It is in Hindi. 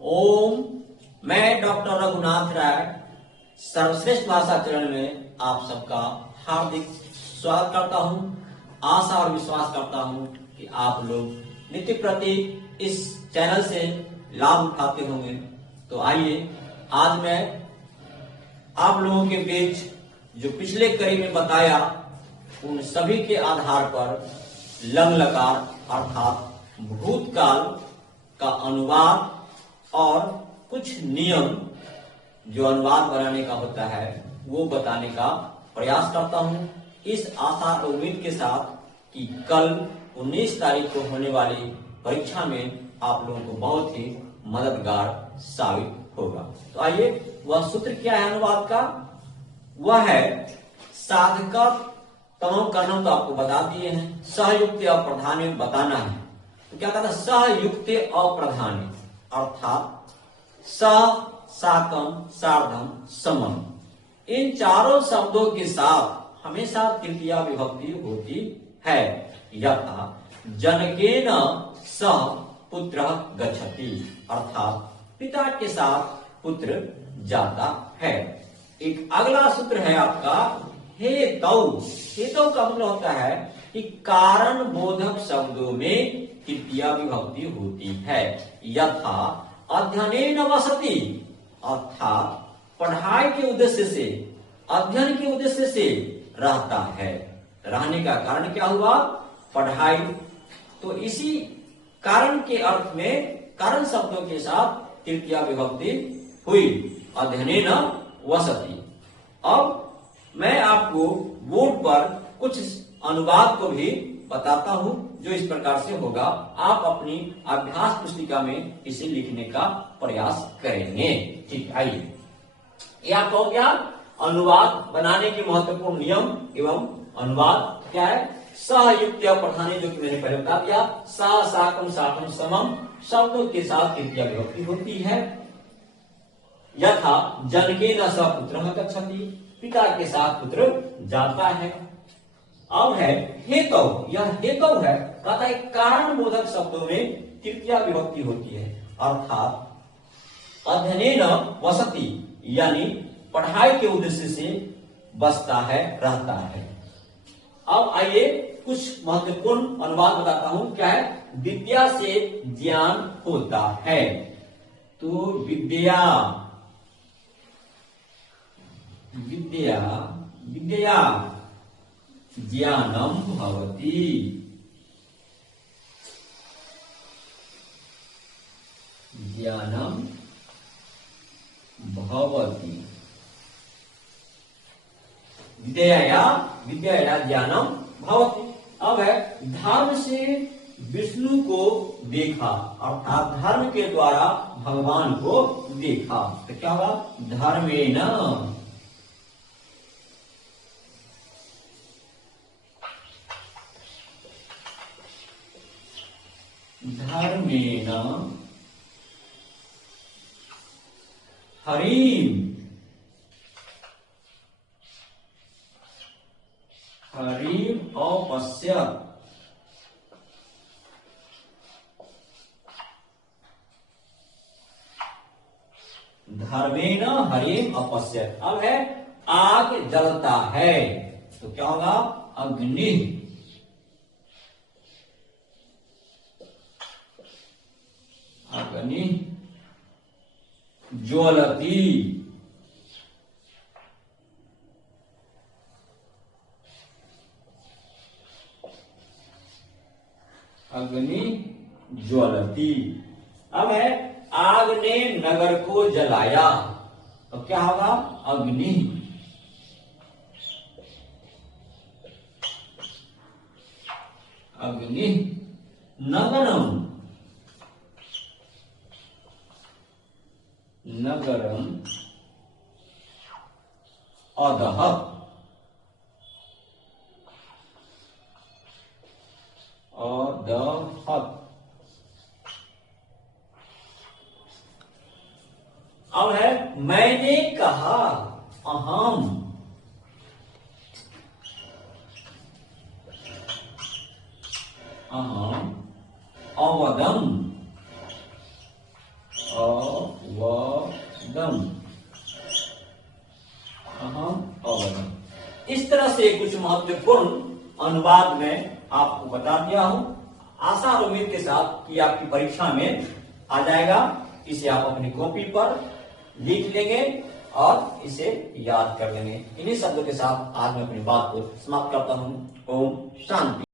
ओम। मैं डॉक्टर रघुनाथ राय सर्वश्रेष्ठ भाषा चरण में आप सबका हार्दिक स्वागत करता हूं। आशा और विश्वास करता हूं कि आप लोग नित्य प्रति इस चैनल से लाभ उठाते होंगे। तो आइए, आज मैं आप लोगों के बीच जो पिछले कड़ी में बताया उन सभी के आधार पर लंग लकार अर्थात भूतकाल का अनुवाद और कुछ नियम जो अनुवाद बनाने का होता है वो बताने का प्रयास करता हूं, इस आशा और उम्मीद के साथ कि कल 19 तारीख को होने वाली परीक्षा में आप लोगों को बहुत ही मददगार साबित होगा। तो आइए, वह सूत्र क्या है अनुवाद का? वह है साधक तमाम कर्णम तो आपको बता दिए हैं, सहयुक्त अप्रधान्य बताना है। तो क्या कहता है? सहयुक्त अप्रधान्य अर्थात सह, साकम, सार्धम, समम, इन चारों शब्दों के साथ हमेशा तृतीय विभक्ति होती है। यथा जनकेन सह पुत्र गच्छति अर्थात पिता के साथ पुत्र जाता है। एक अगला सूत्र है आपका हेतौ। हेतौ का मतलब होता है कि कारण बोधक शब्दों में तृतीय विभक्ति होती है। यथा अध्ययनेन वसति अर्थात पढ़ाई के उद्देश्य से, अध्ययन के उद्देश्य से रहता है। रहने का कारण क्या हुआ? पढ़ाई। तो इसी कारण के अर्थ में कारण शब्दों के साथ तृतीय विभक्ति हुई, अध्ययनेन वसति। अब मैं आपको बोर्ड पर कुछ अनुवाद को भी बताता हूं जो इस प्रकार से होगा। आप अपनी अभ्यास पुस्तिका में इसे लिखने का प्रयास करेंगे। ठीक, आइए, यह आपका हो गया अनुवाद बनाने के महत्वपूर्ण नियम एवं अनुवाद क्या है? सहयुक्त प्रधानी, जो कि मैंने पहले बता दिया। सा, साकम, साकम, समम शब्दों के साथ तृतीय विभक्ति होती है। यथा जनकेन सह पुत्रः गच्छति, पिता के साथ पुत्र जाता है। अब है हेतौ। यह हेतौ है, कहता है कारण बोधक शब्दों में तृतीय विभक्ति होती है अर्थात अध्ययनेन वसति, यानी पढ़ाई के उद्देश्य से बसता है, रहता है। अब आइए कुछ महत्वपूर्ण अनुवाद बताता हूं। क्या है? विद्या से ज्ञान होता है। तो विद्या, विद्या, विद्या ज्ञानम भवति। ज्ञानम भवति। विद्या, विद्या ज्ञानम भवति। अब है धर्म से विष्णु को देखा अर्थात धर्म के द्वारा भगवान को देखा। तो क्या हुआ? धर्मेण, धर्मेण हरिम, हरिम अपश्यत्। धर्मेण हरिम अपश्यत्। अब है आग जलता है, तो क्या होगा? अग्नि। अग्नि ज्वलति। अग्नि ज्वलति। अब है आग ने नगर को जलाया, तो क्या होगा? अग्नि। अग्नि नगरम, नगरम अदः। अदहत्। अब है मैंने कहा, अहम। अहम अवदम, इस तरह से कुछ महत्वपूर्ण अनुवाद में आपको बता दिया हूं। आशा और उम्मीद के साथ कि आपकी परीक्षा में आ जाएगा। इसे आप अपनी कॉपी पर लिख लेंगे और इसे याद कर लेंगे। इन्हीं शब्दों के साथ आज मैं अपनी बात को समाप्त करता हूं। ओम शांति।